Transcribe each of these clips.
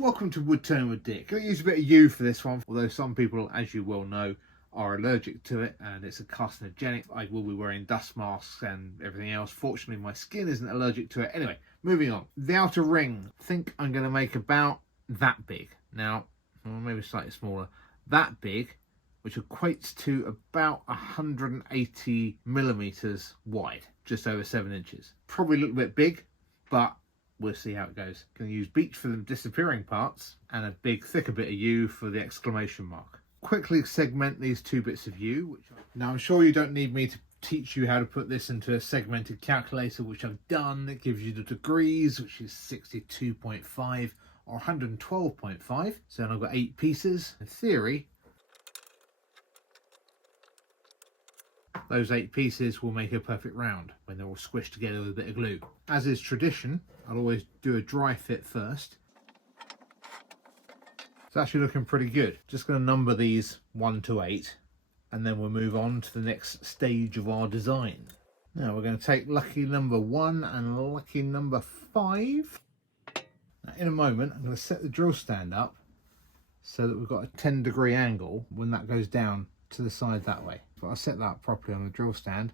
Welcome to Woodturning with Dick. I'm going to use a bit of yew for this one, although some people, as you well know, are allergic to it and it's a carcinogenic. I will be wearing dust masks and everything else. Fortunately, my skin isn't allergic to it. Anyway, moving on. The outer ring, I think I'm going to make about that big. Now, maybe slightly smaller. That big, which equates to about 180 millimeters wide, just over 7 inches. Probably a little bit big, but we'll see how it goes. Going to use beech for the disappearing parts and a big thicker bit of yew for the exclamation mark. Quickly segment these two bits of yew. Now I'm sure you don't need me to teach you how to put this into a segmented calculator, which I've done. It gives you the degrees, which is 62.5 or 112.5. So then I've got 8 pieces. In theory, those 8 pieces will make a perfect round when they're all squished together with a bit of glue. As is tradition, I'll always do a dry fit first. It's actually looking pretty good. Just going to number these 1 to 8 and then we'll move on to the next stage of our design. Now we're going to take lucky number 1 and lucky number 5. Now in a moment I'm going to set the drill stand up so that we've got a 10-degree angle when that goes down to the side that way. But I'll set that up properly on the drill stand,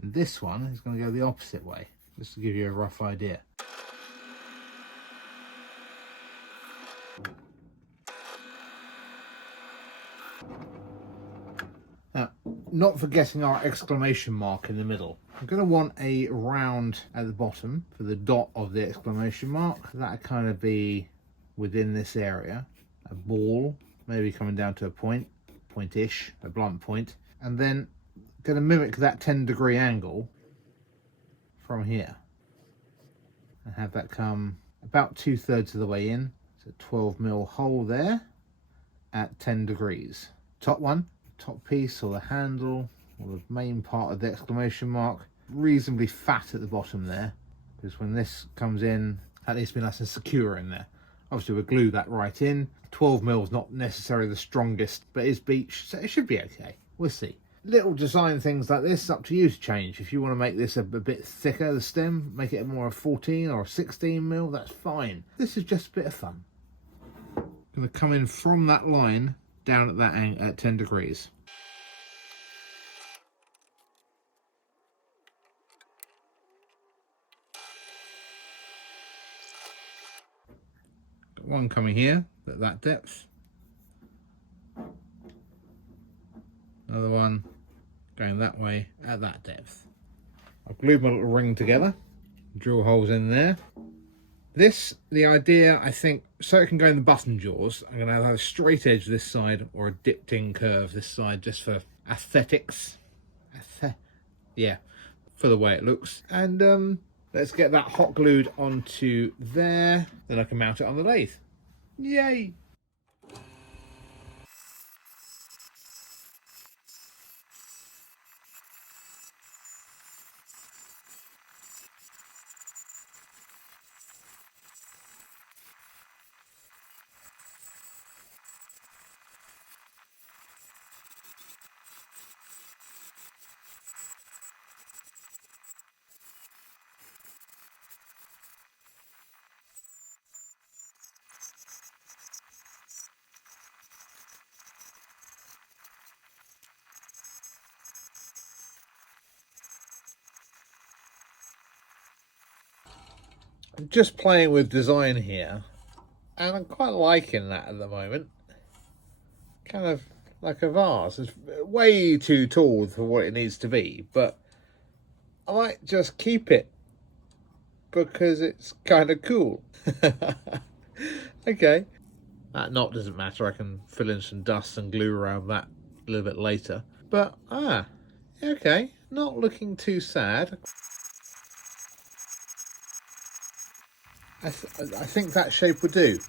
and this one is going to go the opposite way, just to give you a rough idea. Now, not forgetting our exclamation mark in the middle. I'm going to want a round at the bottom for the dot of the exclamation mark. That'll kind of be within this area. A ball, maybe coming down to a point, point-ish, a blunt point. And then going to mimic that 10-degree angle from here and have that come about 2/3 of the way in. It's a 12mm hole there at 10 degrees. Top one, top piece or the handle or the main part of the exclamation mark, reasonably fat at the bottom there, because when this comes in, that needs to be nice and secure in there. Obviously we'll glue that right in. 12mm is not necessarily the strongest, but it's beech, so it should be okay. We'll see. Little design things like this, up to you to change. If you want to make this a bit thicker, the stem, make it more a 14 or a 16mm, that's fine. This is just a bit of fun. I'm going to come in from that line down at that angle at 10 degrees. Got one coming here at that depth. Another one going that way at that depth. I've glued my little ring together, drill holes in there. The idea, I think, so it can go in the button jaws, I'm going to have a straight edge this side or a dipped in curve this side just for aesthetics. Yeah, for the way it looks. And let's get that hot glued onto there, then I can mount it on the lathe. Yay! I'm just playing with design here, and I'm quite liking that at the moment. Kind of like a vase. It's way too tall for what it needs to be, but I might just keep it because it's kind of cool. Okay. That knot doesn't matter. I can fill in some dust and glue around that a little bit later. But, okay. Not looking too sad. I think that shape would do.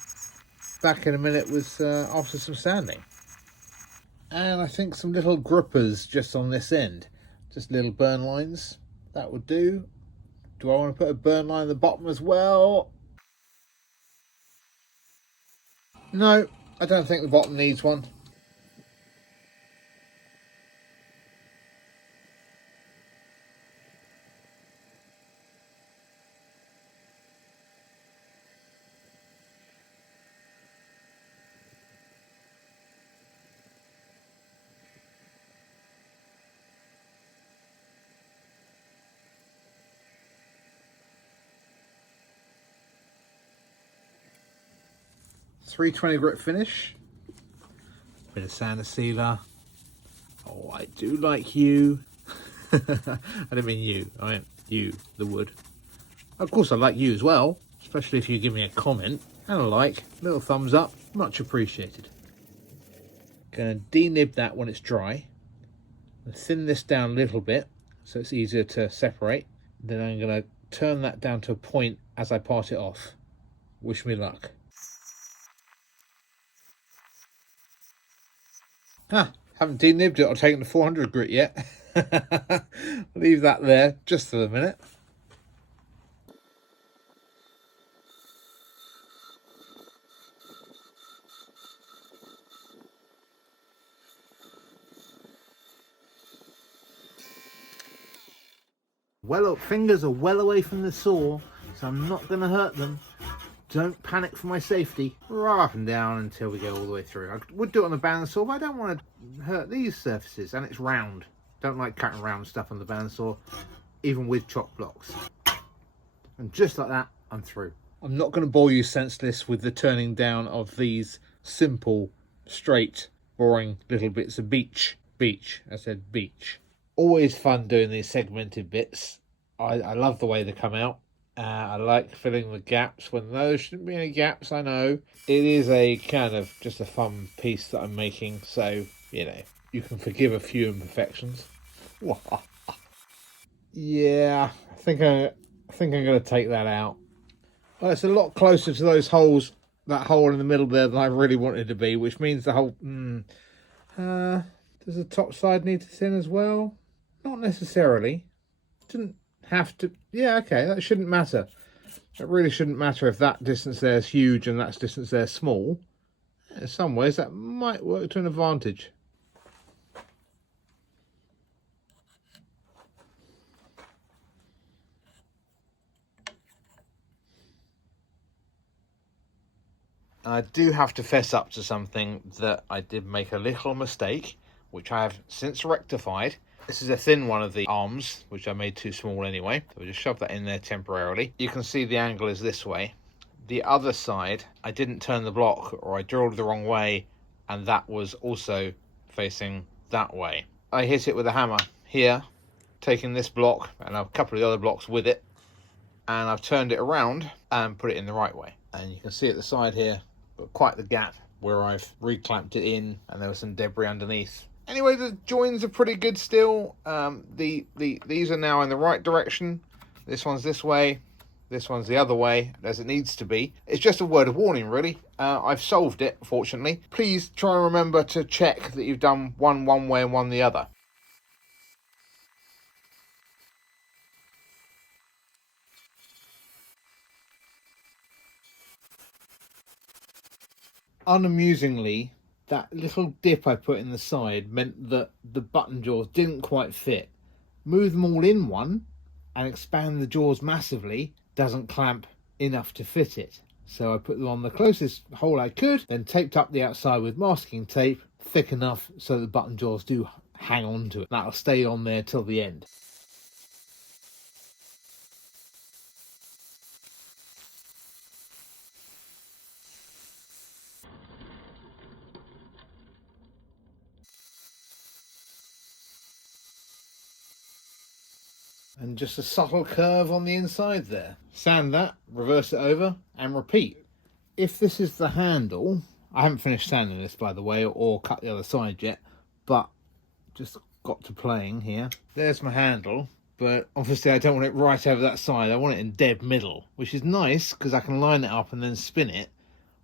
Back in a minute with after some sanding. And I think some little grippers just on this end. Just little burn lines. That would do. Do I want to put a burn line at the bottom as well? No, I don't think the bottom needs one. 320 grit finish. Bit of sander sealer. Oh, I do like you. I don't mean you, I mean you, the wood. Of course I like you as well, especially if you give me a comment and a like, little thumbs up, much appreciated. Gonna denib that when it's dry. And thin this down a little bit so it's easier to separate. Then I'm gonna turn that down to a point as I part it off. Wish me luck. Haven't denibbed it or taken the 400 grit yet. Leave that there just for a minute. Fingers are well away from the saw, so I'm not going to hurt them. Don't panic for my safety. Right up and down until we go all the way through. I would do it on the bandsaw, but I don't want to hurt these surfaces, and it's round. Don't like cutting round stuff on the bandsaw, even with chop blocks. And just like that, I'm through. I'm not going to bore you senseless with the turning down of these simple, straight, boring little bits of beech. Beech, I said beech. Always fun doing these segmented bits. I love the way they come out. I like filling the gaps when there shouldn't be any gaps, I know. It is a kind of just a fun piece that I'm making, so, you know, you can forgive a few imperfections. Yeah, I think I'm going to take that out. Well, it's a lot closer to those holes, that hole in the middle there, than I really wanted it to be, which means the whole... does the top side need to thin as well? Not necessarily. Didn't have to. Yeah, okay, that shouldn't matter. It really shouldn't matter if that distance there is huge and that distance there is small. In some ways, that might work to an advantage. I do have to fess up to something that I did make a little mistake, which I have since rectified. This is a thin one of the arms, which I made too small anyway. So we just shove that in there temporarily. You can see the angle is this way. The other side, I didn't turn the block, or I drilled the wrong way, and that was also facing that way. I hit it with a hammer here, taking this block and a couple of the other blocks with it, and I've turned it around and put it in the right way. And you can see at the side here, got quite the gap where I've reclamped it in, and there was some debris underneath. Anyway, the joins are pretty good still. These are now in the right direction. This one's this way. This one's the other way, as it needs to be. It's just a word of warning, really. I've solved it, fortunately. Please try and remember to check that you've done one way and one the other. Unamusingly, that little dip I put in the side meant that the button jaws didn't quite fit. Move them all in one and expand the jaws massively doesn't clamp enough to fit it. So I put them on the closest hole I could, then taped up the outside with masking tape, thick enough so the button jaws do hang on to it. That'll stay on there till the end. And just a subtle curve on the inside there. Sand that, reverse it over, and repeat. If this is the handle, I haven't finished sanding this, by the way, or cut the other side yet, but just got to playing here. There's my handle, but obviously I don't want it right over that side. I want it in dead middle, which is nice because I can line it up and then spin it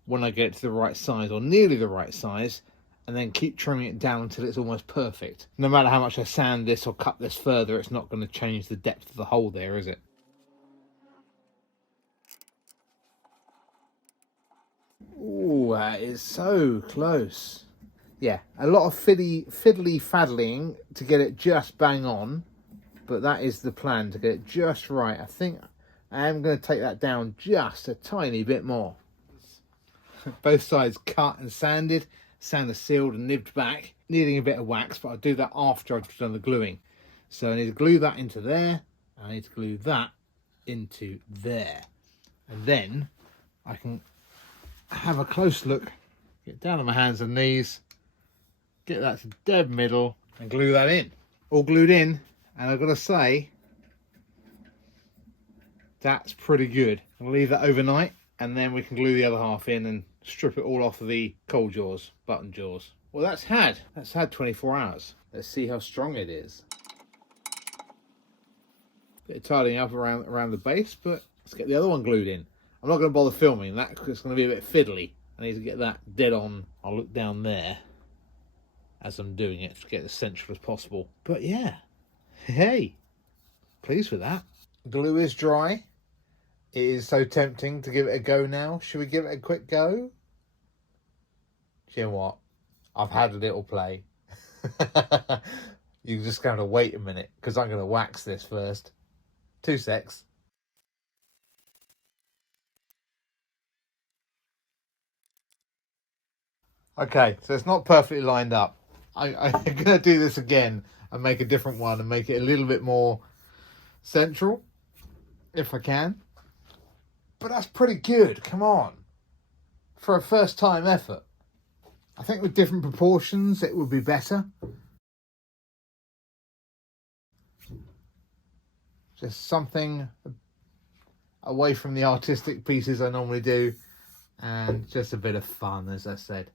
when I get it to the right size, or nearly the right size, and then keep trimming it down until it's almost perfect. No matter how much I sand this or cut this further, it's not going to change the depth of the hole there, is it? Ooh, that is so close. Yeah, a lot of fiddly faddling to get it just bang on, but that is the plan, to get it just right. I think I am going to take that down just a tiny bit more. Both sides cut and sanded, sander sealed and nibbed back, needing a bit of wax, but I'll do that after I've done the gluing. So I need to glue that into there, and I need to glue that into there, and then I can have a close look, get down on my hands and knees, get that to dead middle and glue that in. All glued in, and I've got to say, that's pretty good. I'll leave that overnight and then we can glue the other half in and strip it all off of the cold jaws, button jaws. Well, that's had 24 hours. Let's see how strong it is. Bit of tidying up around the base, but let's get the other one glued in. I'm not going to bother filming that because it's going to be a bit fiddly. I need to get that dead on. I'll look down there as I'm doing it to get it as central as possible. But yeah, hey, pleased with that. Glue is dry. It is so tempting to give it a go now. Should we give it a quick go? Do you know what? I've had a little play. You're just going to wait a minute because I'm going to wax this first. 2 secs. Okay, so it's not perfectly lined up. I'm going to do this again and make a different one and make it a little bit more central, if I can. But that's pretty good, come on. For a first time effort. I think with different proportions it would be better. Just something away from the artistic pieces I normally do. And just a bit of fun, as I said.